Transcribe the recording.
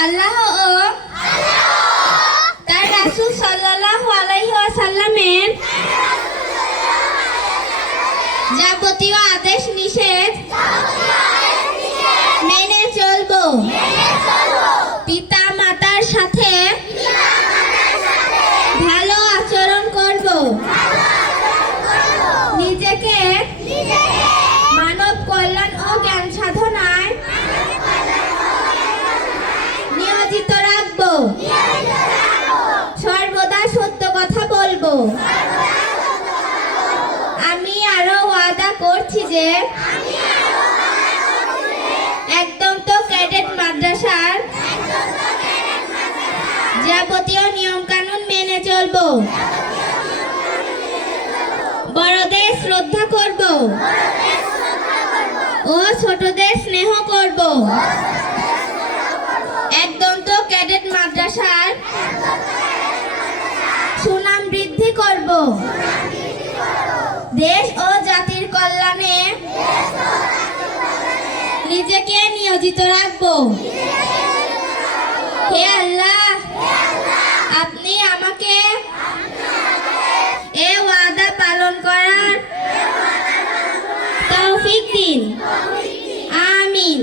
আল্লাহ ও তার রাসুল সাল্লাল্লাহু আলাইহি ওয়াসাল্লামের যাবতীয় আদেশ নিষেধ মেনে চলবো। পিতা মাতার সাথে ভালো আচরণ করব নিজেকে মানব কল্যাণ ও জ্ঞান সাধনায় নিয়োজিত রাখব সর্বদা সত্য কথা বলব। আমি আরও ওয়াদা করছি যে, একদম তো ক্যাডেট মাদ্রাসার যাবতীয় নিয়ম কানুন মেনে চলবো। বড়দের শ্রদ্ধা করব। ও ছোটদের স্নেহ করব। বৃদ্ধি করব। দেশ ও জাতির কল্যাণে নিজেকে নিয়োজিত রাখব। হে আল্লাহ, আপনি আমাকে এ ওয়াদা পালন করার তৌফিক দিন। আমিন।